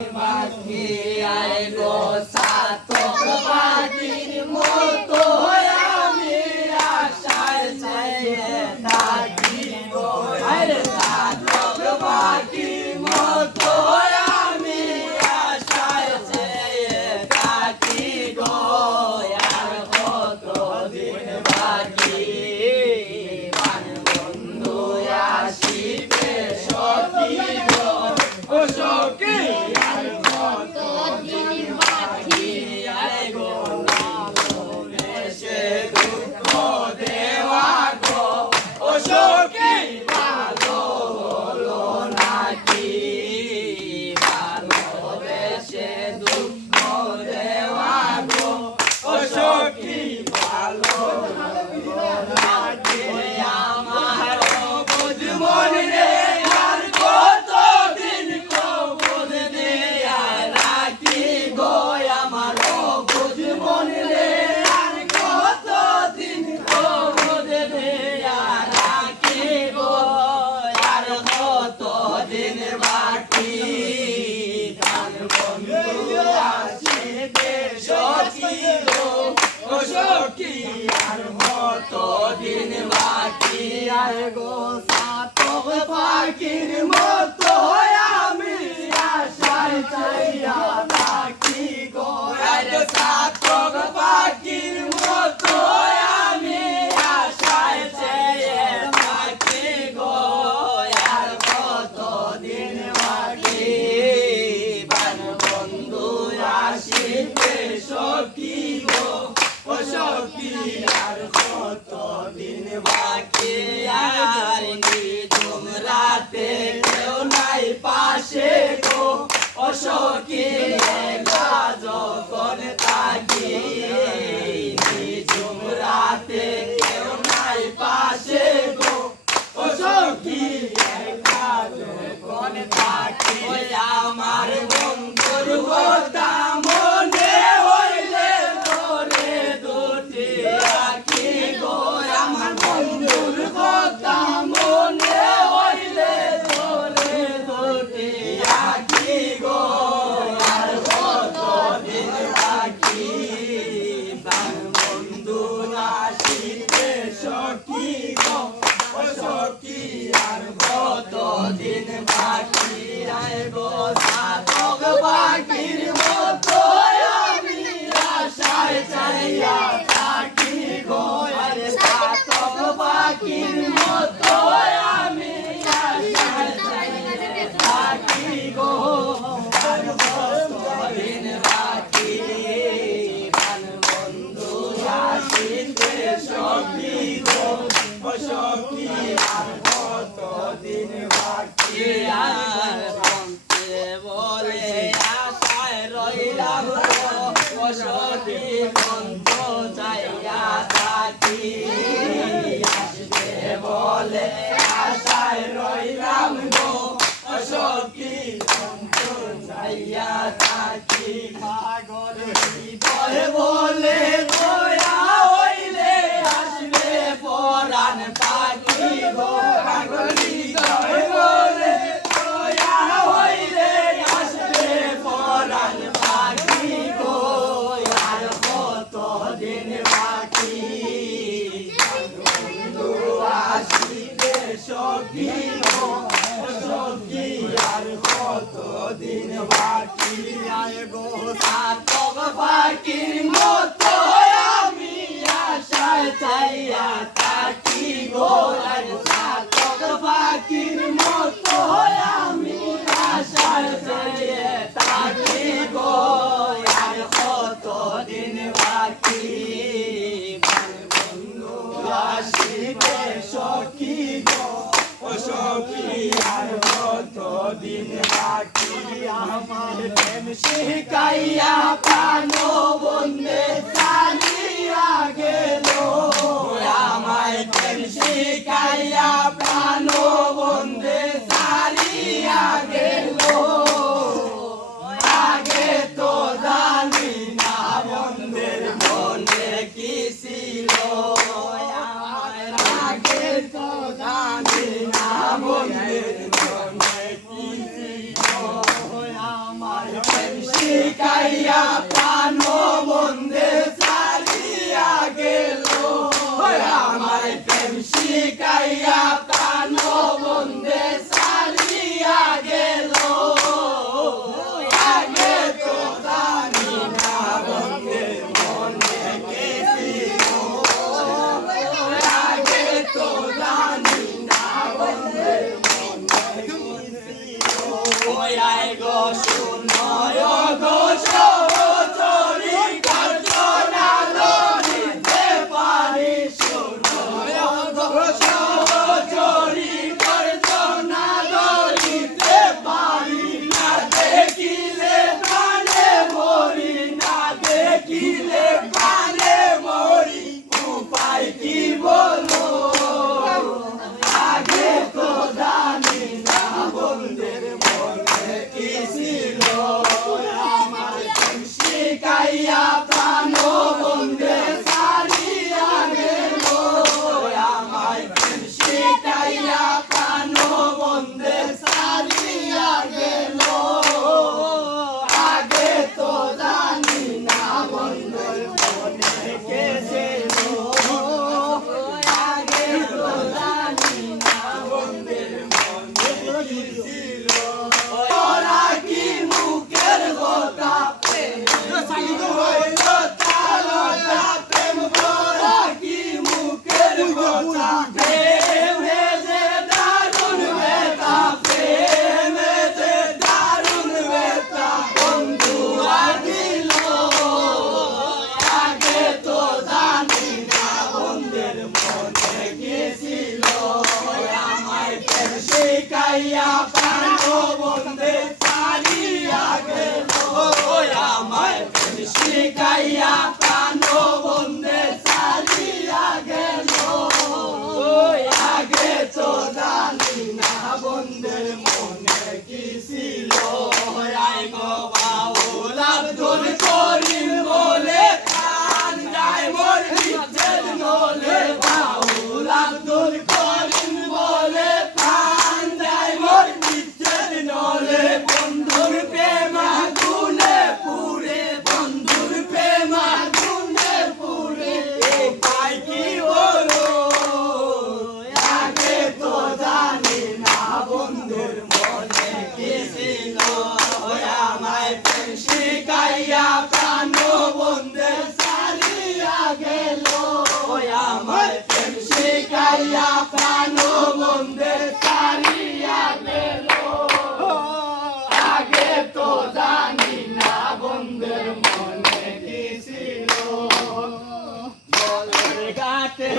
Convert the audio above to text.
পাখি আয় গো সাতক পাখির মতো আমি আশায় চেয়ে থাকি গো আরে সাতক পাখির মতো আমি আশায় চেয়ে থাকি গো আর কতদিন বাকি বন্ধু আসিবে সখী গো ও সখী দিন বাকি আয় গো সাতক পাখির মতো আমি আশায় চাইয়া থাকি গো আরে সাতক পাখির মতো আমি আশায় চেয়ে থাকি গো আর কতদিন বাকি বন্ধু আসিবে সখী গো ও সখী আর কতদিন বাকি আর নিঝুম রাতে কেউ নাই পাশে গো ও সখী একা যখন থাকি নিঝুম রাতে কেউ নাই পাশে গো ও সখী একা যখন থাকি আমার বন্ধুর কথা মনে হইলে ধরে দুটি আঁখি গো আমার বন্ধুর কথা মনে হইলে ধরে দুটি আঁখি গো আর কতদিন বাকি বন্ধু আসিবে সখী গো ও সখী আর কতদিন বাকি আয় গো সাতক পাখির মতো আমি আশায় চাইয়া থাকি গো আরে সাতক পাখির মতো আমি আশায় চাইয়া থাকি গো আর কতদিন বাকি বন্ধু আসিবে সখী গো ও সখী আর কতদিন বাকি আর বলে আশায় রইলাম ও সখী বন্ধু চাইয়া থাকি আসবে বলে আশায় রইলাম গো ও সখী বন্ধু চাইয়া থাকি পাগল হৃদয় বলে দয়া হইলে আসবে পরাণ পাখি গো পাগল হৃদয় বলে দয়া হইলে আসবে পরাণ পাখি গো আর কতদিন বাকি বন্ধু আসিবে সখী গো সখী আর কতদিন বাকি আয় গো সাতক পাখির মতো আমি আশায় চাইয়া থাকি গো আর সাতক পাখির মতো আমি আশায় চাইয়া থাকি গো আর কতদিন বাকি বন্ধু আসিবে সখী গো ও সখী আর কতদিন বাকি আমার প্রেম শিখাইয়া প্রাণ বন্ধে চালিয়া গেল আমায় প্রেম শিখাইয়া প্রাণ বন্ধে চালিয়া গেল আগে তো জানি না বন্ধের মনে কি ছিল আগে তো জানি না বন্ধের মনে কি ছিল আমার প্রেম শিখাইয়া প্রাণ বন্ধে ছাড়িয়া গেল আমায় প্রেম শিখাইয়া প্রাণ বন্ধে ছাড়িয়া গেল আগে তো জানি না বন্ধের মনে কি ছিল আগে তো জানি না বন্ধের মনে কি ছিল ওই আয় গো শুনয় গো সহচরী কার্যনা লড়িতে পারি শুনয় গো সহচরী কার্যনা লড়িতে পারি না দেখিলে প্রাণে মরি না দেখিলে প্রাণে মরি উপায় কি বলো আগে তো জানি না বন্ধের মনে কি ছিল আমার প্রেম শিখাইয়া প্রাণ বন্ধে ছাড়িয়া গেল আমায় প্রেম শিখাইয়া প্রাণ বন্ধে ছাড়িয়া গেল আগে তো জানি না বন্ধের মনে কে ছিল আগে তো জানি না বন্ধের মনে কি ছিল ওরা কি মুখের কথা প্রেম হইল তালটা প্রেম ওরা কি মুখের কথা প্রেমে যে দারুণ বেতা প্রেমে যে দারুণ বেতা বন্ধু দিল আগে তো জানি না বন্ধের মনে কি ছিল আমায় প্রেম শিখাইয়া প্রাণ বন্ধে ছাড়িয়া গেল আমায় প্রেম শিখাইয়া প্রাণ বন্ধে ছাড়িয়া গেল আগে তো জানি না বন্ধের মনে কি ছিল আই গো বাউল আব্দুল করিম বলে প্রাণ যায় মোর বিচ্ছেদ নলে বাউল আব্দুল করিম বলে প্রাণ যায় মোর বিচ্ছেদ নলে বন্ধুর প্রেম আগুনে পুরে বন্ধুর প্রেম আগুনে পুরে উপায় কি হলো আগে তো জানি না বন্ধুর মনে কি ছিল আমায় প্রেম শিখাইয়া প্রাণ বন্ধে ছাড়িয়া গেল আমায় প্রেম শিখাইয়া প্রাণ বন্ধে ছাড়িয়া গেল আগে তো জানি না বন্ধের মনে কি ছিল বলে ঘাটে